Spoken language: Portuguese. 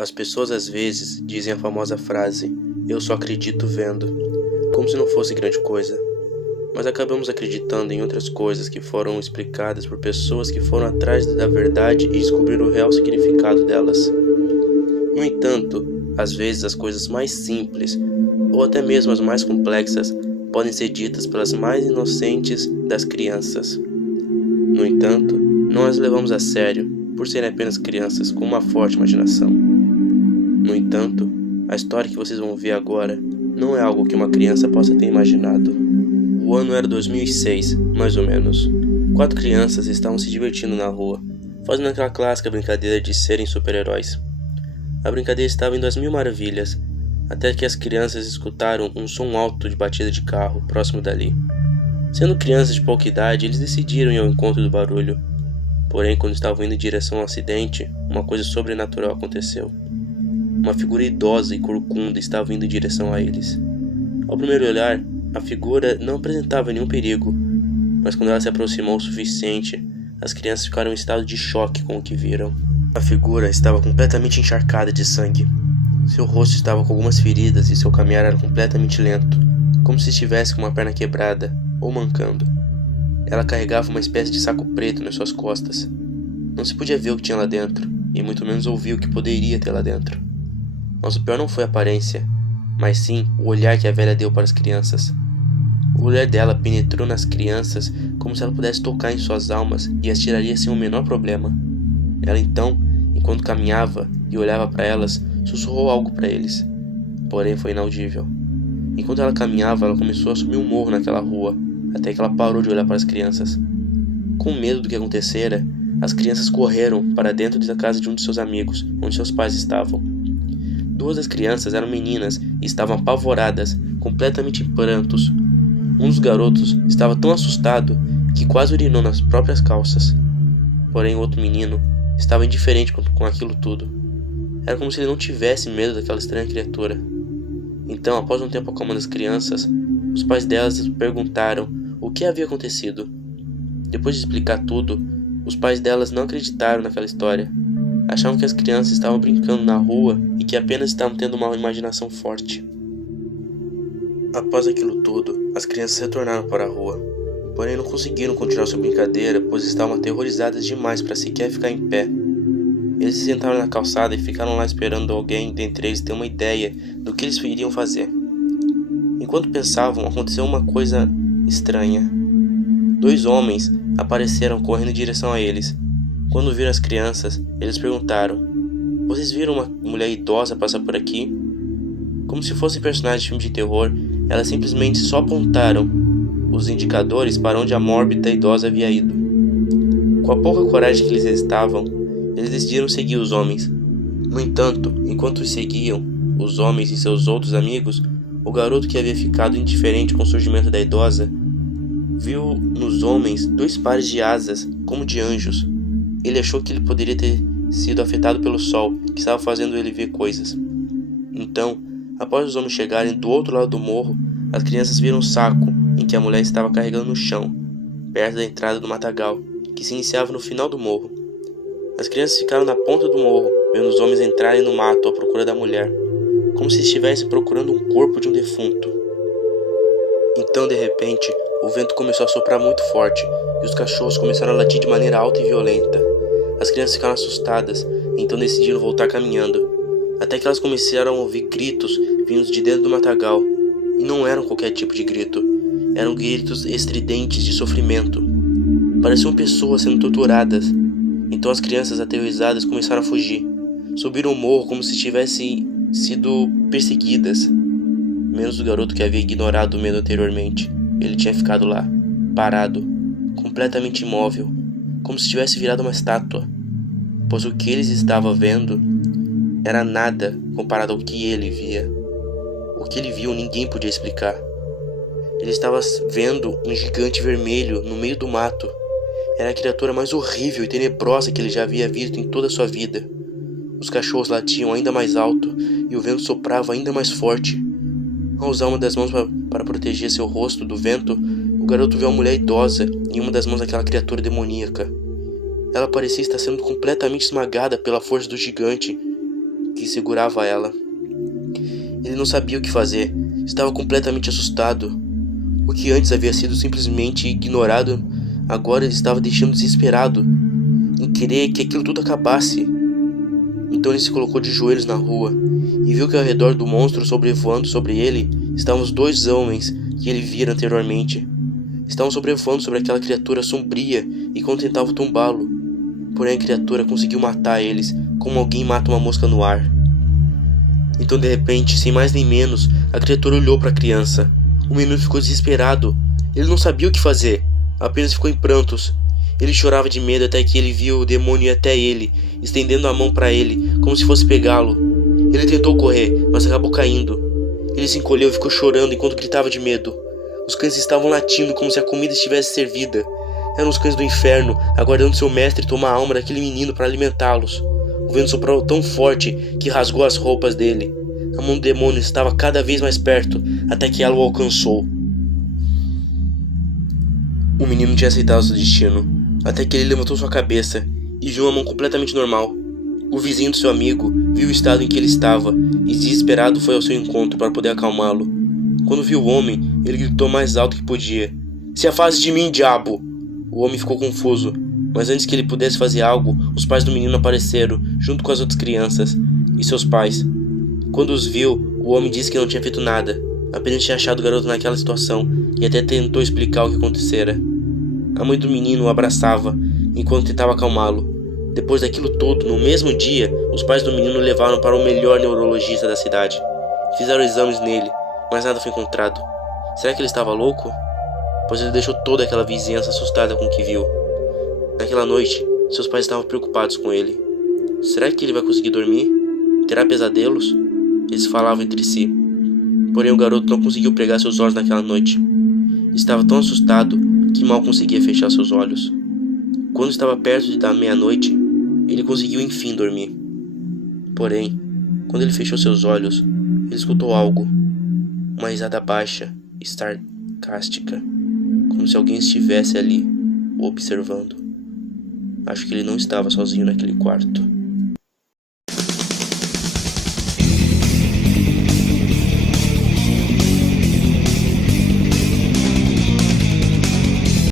As pessoas às vezes dizem a famosa frase, eu só acredito vendo, como se não fosse grande coisa. Mas acabamos acreditando em outras coisas que foram explicadas por pessoas que foram atrás da verdade e descobriram o real significado delas. No entanto, às vezes as coisas mais simples, ou até mesmo as mais complexas, podem ser ditas pelas mais inocentes das crianças. No entanto, não as levamos a sério por serem apenas crianças com uma forte imaginação. No entanto, a história que vocês vão ver agora não é algo que uma criança possa ter imaginado. O ano era 2006, mais ou menos. 4 crianças estavam se divertindo na rua, fazendo aquela clássica brincadeira de serem super-heróis. A brincadeira estava indo às mil maravilhas, até que as crianças escutaram um som alto de batida de carro próximo dali. Sendo crianças de pouca idade, eles decidiram ir ao encontro do barulho. Porém, quando estavam indo em direção ao acidente, uma coisa sobrenatural aconteceu. Uma figura idosa e corcunda estava indo em direção a eles. Ao primeiro olhar, a figura não apresentava nenhum perigo, mas quando ela se aproximou o suficiente, as crianças ficaram em estado de choque com o que viram. A figura estava completamente encharcada de sangue. Seu rosto estava com algumas feridas e seu caminhar era completamente lento, como se estivesse com uma perna quebrada ou mancando. Ela carregava uma espécie de saco preto nas suas costas. Não se podia ver o que tinha lá dentro, e muito menos ouvir o que poderia ter lá dentro. Mas o pior não foi a aparência, mas sim o olhar que a velha deu para as crianças. O olhar dela penetrou nas crianças como se ela pudesse tocar em suas almas e as tiraria sem o menor problema. Ela então, enquanto caminhava e olhava para elas, sussurrou algo para eles. Porém foi inaudível. Enquanto ela caminhava, ela começou a subir um morro naquela rua, até que ela parou de olhar para as crianças. Com medo do que acontecera, as crianças correram para dentro da casa de um de seus amigos, onde seus pais estavam. 2 das crianças eram meninas e estavam apavoradas, completamente em prantos. Um dos garotos estava tão assustado que quase urinou nas próprias calças. Porém, o outro menino estava indiferente com aquilo tudo. Era como se ele não tivesse medo daquela estranha criatura. Então, após um tempo acalmando as crianças, os pais delas perguntaram o que havia acontecido. Depois de explicar tudo, os pais delas não acreditaram naquela história. Achavam que as crianças estavam brincando na rua e que apenas estavam tendo uma imaginação forte. Após aquilo tudo, as crianças retornaram para a rua. Porém não conseguiram continuar sua brincadeira, pois estavam aterrorizadas demais para sequer ficar em pé. Eles se sentaram na calçada e ficaram lá esperando alguém dentre eles ter uma ideia do que eles iriam fazer. Enquanto pensavam, aconteceu uma coisa estranha. 2 homens apareceram correndo em direção a eles. Quando viram as crianças, eles perguntaram: vocês viram uma mulher idosa passar por aqui? Como se fossem personagens de filme de terror, elas simplesmente só apontaram os indicadores para onde a mórbida idosa havia ido. Com a pouca coragem que eles estavam, eles decidiram seguir os homens. No entanto, enquanto os seguiam, os homens e seus outros amigos, o garoto que havia ficado indiferente com o surgimento da idosa, viu nos homens 2 pares de asas, como de anjos. Ele achou que ele poderia ter sido afetado pelo sol, que estava fazendo ele ver coisas. Então, após os homens chegarem do outro lado do morro, as crianças viram um saco em que a mulher estava carregando no chão, perto da entrada do matagal, que se iniciava no final do morro. As crianças ficaram na ponta do morro, vendo os homens entrarem no mato à procura da mulher, como se estivessem procurando um corpo de um defunto. Então, de repente, o vento começou a soprar muito forte e os cachorros começaram a latir de maneira alta e violenta. As crianças ficaram assustadas, então decidiram voltar caminhando, até que elas começaram a ouvir gritos vindos de dentro do matagal. E não eram qualquer tipo de grito, eram gritos estridentes de sofrimento. Pareciam pessoas sendo torturadas. Então as crianças aterrorizadas começaram a fugir. Subiram o morro como se tivessem sido perseguidas. Menos o garoto que havia ignorado o medo anteriormente. Ele tinha ficado lá, parado, completamente imóvel, como se tivesse virado uma estátua, pois o que eles estavam vendo era nada comparado ao que ele via. O que ele viu ninguém podia explicar. Ele estava vendo um gigante vermelho no meio do mato. Era a criatura mais horrível e tenebrosa que ele já havia visto em toda a sua vida. Os cachorros latiam ainda mais alto e o vento soprava ainda mais forte. Ao usar uma das mãos para proteger seu rosto do vento, o garoto viu uma mulher idosa em uma das mãos daquela criatura demoníaca. Ela parecia estar sendo completamente esmagada pela força do gigante, que segurava ela. Ele não sabia o que fazer, estava completamente assustado. O que antes havia sido simplesmente ignorado, agora ele estava deixando desesperado, em querer que aquilo tudo acabasse. Então ele se colocou de joelhos na rua, e viu que ao redor do monstro sobrevoando sobre ele, estavam os 2 homens que ele vira anteriormente. Estavam sobrevoando sobre aquela criatura sombria e tentavam tombá-lo. Porém a criatura conseguiu matar eles, como alguém mata uma mosca no ar. Então de repente, sem mais nem menos, a criatura olhou para a criança. O menino ficou desesperado. Ele não sabia o que fazer, apenas ficou em prantos. Ele chorava de medo até que ele viu o demônio ir até ele, estendendo a mão para ele, como se fosse pegá-lo. Ele tentou correr, mas acabou caindo. Ele se encolheu e ficou chorando enquanto gritava de medo. Os cães estavam latindo como se a comida estivesse servida. Eram os cães do inferno, aguardando seu mestre tomar a alma daquele menino para alimentá-los. O vento soprou tão forte que rasgou as roupas dele. A mão do demônio estava cada vez mais perto, até que ela o alcançou. O menino tinha aceitado seu destino, até que ele levantou sua cabeça e viu uma mão completamente normal. O vizinho do seu amigo viu o estado em que ele estava e desesperado foi ao seu encontro para poder acalmá-lo. Quando viu o homem, ele gritou mais alto que podia: "Se afaste de mim, diabo!" O homem ficou confuso, mas antes que ele pudesse fazer algo, os pais do menino apareceram, junto com as outras crianças e seus pais. Quando os viu, o homem disse que não tinha feito nada, apenas tinha achado o garoto naquela situação e até tentou explicar o que acontecera. A mãe do menino o abraçava, enquanto tentava acalmá-lo. Depois daquilo tudo, no mesmo dia, os pais do menino o levaram para o melhor neurologista da cidade. Fizeram exames nele, mas nada foi encontrado. Será que ele estava louco? Pois ele deixou toda aquela vizinhança assustada com o que viu. Naquela noite, seus pais estavam preocupados com ele. Será que ele vai conseguir dormir? Terá pesadelos? Eles falavam entre si. Porém o garoto não conseguiu pregar seus olhos naquela noite. Estava tão assustado que mal conseguia fechar seus olhos. Quando estava perto da meia-noite, ele conseguiu enfim dormir. Porém, quando ele fechou seus olhos, ele escutou algo. Uma risada baixa e sarcástica, como se alguém estivesse ali, o observando. Acho que ele não estava sozinho naquele quarto.